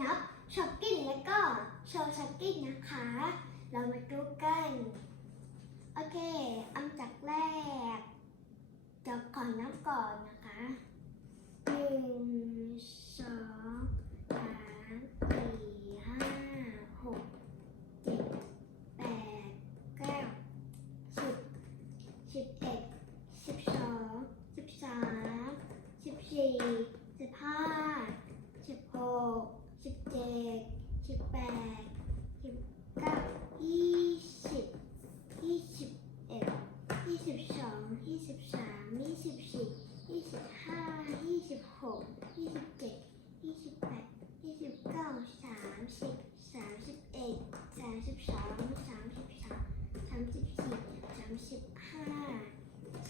นับช็อปกิ้งแล้วก็โชว์ช็อปกิ้งนะคะ เรามาดูกัน โอเค อันจากแรกจะก่อนนับก่อนนะคะหนึ่งสองสามสี่ห้าหกเจ็ดแปดเก้าสิบสิบเอ็ดสิบสองสิบสามสิบสี่สิบห้าสิบหกสิบเจ็ดสิบแปดสิบเก้ายี่สิบยี่สิบเอ็ดยี่สิบสองยี่สิบสามยี่สิบสี่ยี่สิบห้ายี่สิบหกยี่สิบเจ็ดยี่สิบแปดยี่สิบเก้าสามสิบสามสิบเอ็ดสามสิบสองสามสิบสามสามสิบสี่สามสิบห้า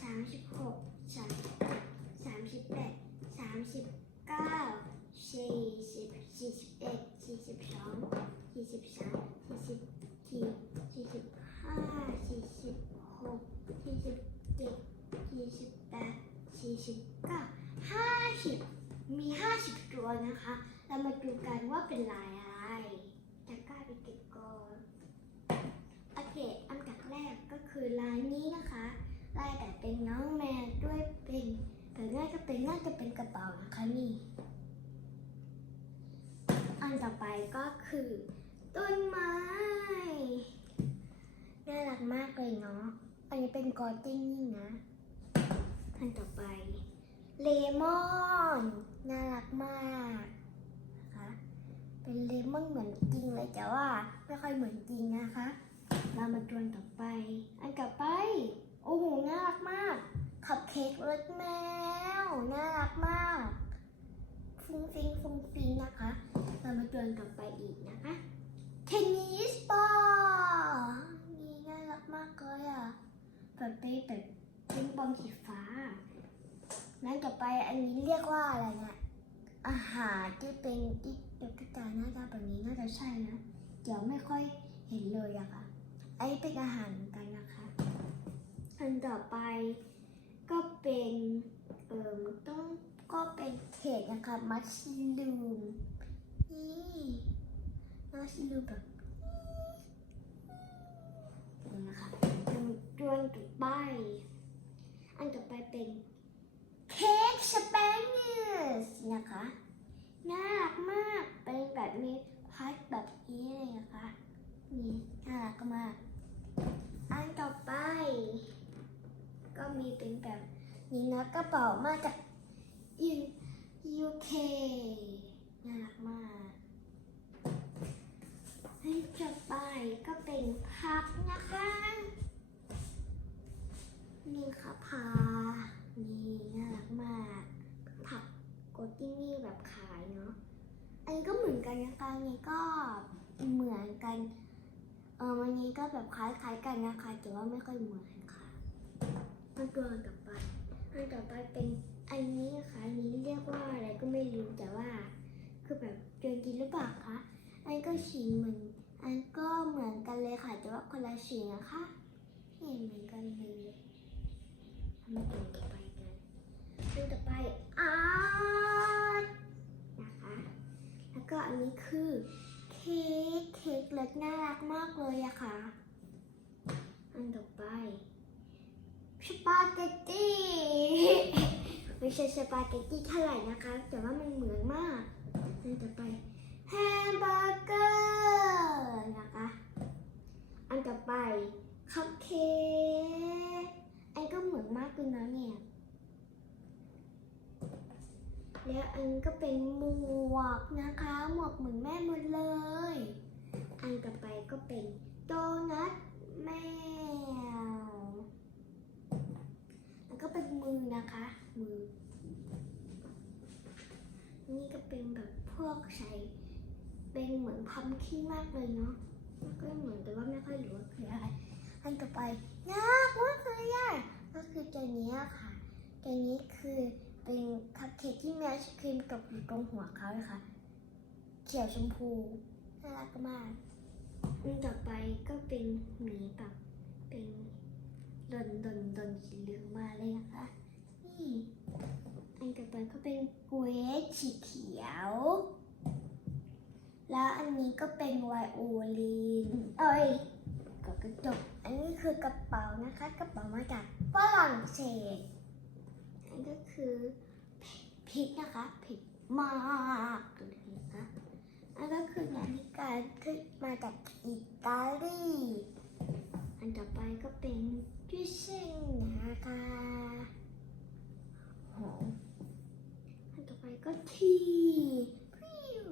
สามสิบหกสามสิบเจ็ดสามสิบแปดสามสิบเก้าสี่สิบสี่สิบเอ็ดสี่สิบสองสี่สิบสามสี่สิบสี่สี่สิบห้าสี่สิบหกสี่สิบเจ็ดสี่สิบแปด สี่สิบเก้าห้าสิบมีห้าสิบตัวนะคะ เรามาดูกันว่าเป็นลายอะไรจะกล้าไปเก็บก่อนโอเค อันดับแรกก็คือลายนี้นะคะ ลายแต่เป็นน้องแมวด้วยเป็นแต่น่าจะเป็นน่าจะเป็นกระเป๋านะคะนี่ อันต่อไปก็คือ ต้นไม้น่ารักมากเลยเนาะ อันนี้เป็นกอร์ติ้งนี่นะ อันต่อไป เลมอน น่ารักมากนะคะเป็นเลมอนเหมือนจริงเลยแต่ว่าไม่ค่อยเหมือนจริงนะคะ เรามาดวนต่อไป อันต่อไป โอ้โห น่ารักมากขับเค้กรสแมว น่ารักมาก ฟุ้งฟิงฟุ้งฟิงนะคะ เรามาดวนต่อไปอีกนะคะ เทนนิสบอลนี่น่ารักมากเลยอะแบบเป็นแบบ เป็นบอลสีฟ้า นั้นต่อไปอันนี้เรียกว่าอะไรเนี่ยอาหารที่เป็นที่เป็นกระจายหน้าตาแบบนี้น่าจะใช่นะเดี๋ยวไม่ค่อยเห็นเลยอะค่ะไอ้เป็นอาหารกันนะคะ อันต่อไปก็เป็นเอ่อต้องก็เป็นเห็ดนะคะมัชลูมนี่มัชลูมแบบนี่นะคะเป็นดวงต่ อันต่อไปเป็นเค้กสเปนิสนะคะ น่ารักมาก เป็นแบบมีพัดแบบนี้เลยนะคะ นี่น่ารักมาก อันต่อไป ก็มีเป็นแบบนี้นะกระเป๋ามาจากยูยูเคน่ารักมากอันต่อไปก็เป็นพักนะคะ นี่ค่ะพานี่น่ารักมาก ผักโกตินี่แบบขายเนาะ อันนี้ก็เหมือนกันนะคะอันนี้ก็เหมือนกัน เออวันนี้ก็แบบคล้ายๆกันนะคะ แต่ว่าไม่ค่อยเหมือนค่ะมาตัวอันต่อไปอันต่อไปเป็นอันนี้นะคะอันนี้เรียกว่าอะไรก็ไม่รู้แต่ว่า คือแบบเจอกินหรือเปล่าคะ อันนก็สีเหมือน อันก็เหมือนกันเลยค่ะ แต่ว่าคนละสีนะคะนี่เหมือนกันเลย มาตัวต่อไปกันตัวต่อไปอาร์ตนะคะ แล้วก็อันนี้คือเค้กเค้กเล็กน่ารักมากเลยอะค่ะ อันต่อไปสปาเกตตี้ไม่ใช่สปาเกตตี้เท่าไหร่นะคะ แต่ว่ามันเหมือนมากอันต่อไปแฮมเบอร์เกอร์นะคะ อันต่อไปคัพเค้กอันก็เหมือนมากเลยนะเนี่ย แล้วอันก็เป็นหมวกนะคะ หมวกเหมือนแม่หมดเลย อันต่อไปก็เป็นโดนัทแมวแล้วก็เป็นมือนะคะ มือ นี่ก็เป็นแบบพวกใช้เป็นเหมือนพัมคินมากเลยเนาะก็เหมือนแต่ว่าไม่ค่อยรู้ว่าคืออะไรอันต่อไปยากมากเลยอะก็คือตัวนี้ค่ะตัวนี้คือ เป็นคัพเค้กที่มีไอศครีมตกอยู่ตรงหัวเขาเลยค่ะ เขียวชมพูน่ารักมากอันต่อไปก็เป็นหมีแบบเป็นดนดนดนสีเหลืองมาเลยนะคะนี่อันต่อไปก็เป็นกล้ยสีเขียว แล้วอันนี้ก็เป็นไวโอลินเอ้ยก็กระจกอันนี้คือกระเป๋านะคะ กระเป๋ามาจากฝรั่งเศส นนี้ก็คือพริกนะคะพริกมากเลยนะคะอันก็คือนาฬิกาที่มาจากอิตาลีอันต่อไปก็เป็นยูเซนนะคะหอันต่อไปก็ทีพิว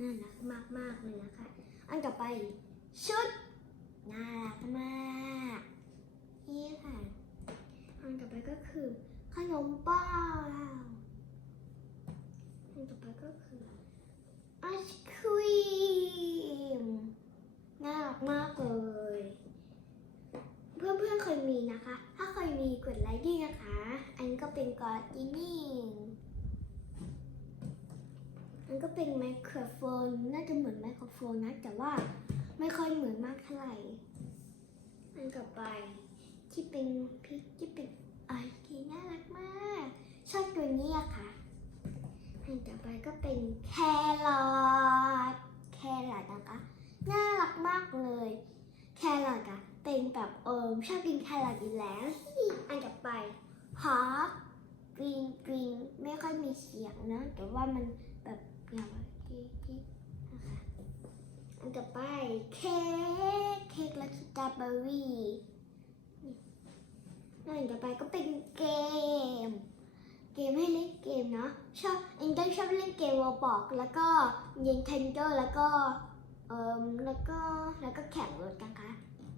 น่ารักมากมากเลยนะคะ อันต่อไปชุดน่ารักมากนี่ค่ะ อันต่อไปก็คือ ขนมปังอันต่อไปก็คือไอศครีมน่ารักมากเลย เพื่อนๆเคยมีนะคะ ถ้าเคยมีกดไลค์ด้วยนะคะ อันนี้ก็เป็นกอดอินี่อันก็เป็นไมโครโฟน น่าจะเหมือนไมโครโฟนนะ แต่ว่าไม่ค่อยเหมือนมากเท่าไหร่ อันต่อไปที่เป็นพริกที่เป็น น่ากมากชอบตัวนี้อะค่ะอันต่อไปก็เป็นแครอทแครอทนะคะน่ารักมากเลย แครอทอะเป็นแบบเอิมชอบกินแครอทอยู่แล้วอันต่อไปฮอปกรีนกรีนไม่ค่อยมีเสียงนะแต่ว่ามันแบบอย่างที่ที่นะคะอันต่อไปเค้กเค้กและสตรอเบอรี่ แล้วอันต่อไปก็เป็นเกม เกมให้เล่นเกมเนาะชอบอินเตอร์ชอบเล่นเกมวอลบอกแล้วก็ Nintendo แล้วก็เอิมแล้วก็แล้วก็แข่งรถกันะคะ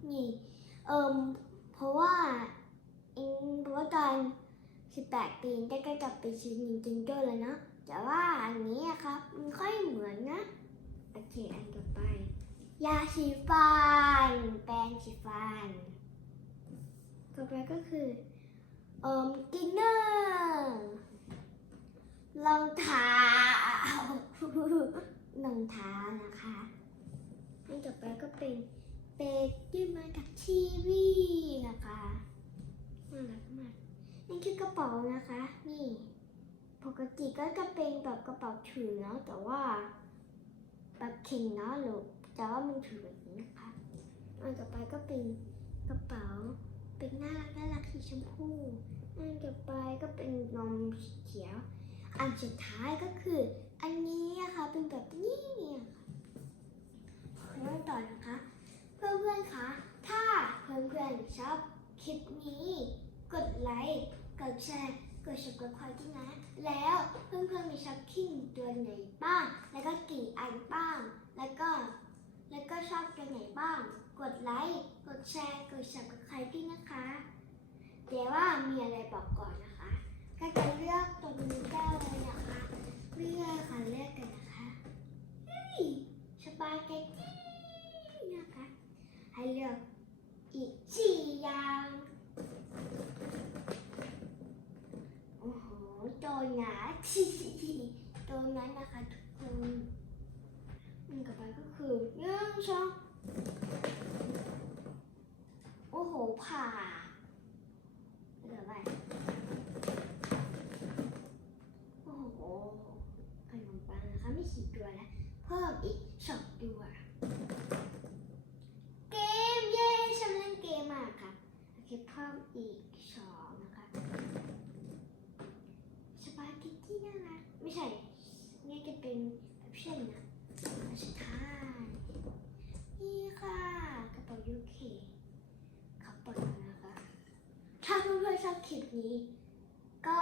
นี่เอิมเพราะว่าอิงเพราะว่าตอน18 ปีได้ก็กลับไปซื้อ Nintendo แล้วเนาะแต่ว่าอันนี้อะครับมันค่อยเหมือนนะโอเคอันต่อไป ยาสีฟัน แปรงสีฟัน ต่อไปก็คือเอิมดินเนอร์รองเท้ารองเท้านะคะอันต่อไปก็เป็นเป็ดที่มาจากทีวีนะคะน่ารักมากนี่คือกระเป๋านะคะ นี่ปกติก็จะเป็นแบบกระเป๋าถือเนาะแต่ว่าแบบเข่งเนาะหรือแต่ว่ามันถือแบบนี้นะคะอันต่อไปก็เป็นกระเป๋า เป็นหน่ากน่ารักสีชมพูอันต่อไปก็เป็นนมสีเขียว อันสุดท้ายก็คือ อันนี้นะคะเป็นแบบนี้เนี่ยค่ะเริ่มต่อนะคะ เพื่อนๆคะถ้าเพื่อนๆชอบคลิปนี้ กดไลค์กดแชร์กด subscribe ด้วยนะ แล้วเพื่อนๆมีช็อปกิ้งตัวไหนบ้าง แล้วก็กี่อันบ้าง แล้วก็แล้วก็ชอบตัวไหนบ้าง กดไลค์ กดแชร์ กด subscribe ด้วยนะคะเดี๋ยวว่ามีอะไรบอกก่อนนะคะ ก็จะเลือกตัวนี้ได้เลยนะคะ เลือกค่ะเลือกกันนะคะเฮ้ยสปาเกตตี้นะคะ ให้เลือกอีกสี่อย่างโอ้โหตัวหนาที่ตัวนั้นนะคะทุกคนอันต่อไปก็คือหนึ่งสอง โอ้โห ผ่าเหลือะไรโอ้โหขนมปังนะคะไม่สี่ตัวแล้ว เพิ่มอีกสองตัว เกม เย้ฉันเล่นเกมมากค่ะโอเคเพิ่มอีกสองนะคะสปาเกตตี้น่ารักไม่ใช่นี่จะเป็นแบบเช่นนะอันสุดท้ายนี่ค่ะกระเป๋ายูเคเขาเปิดแล้วนะคะ ถ้าเพื่ ไปก็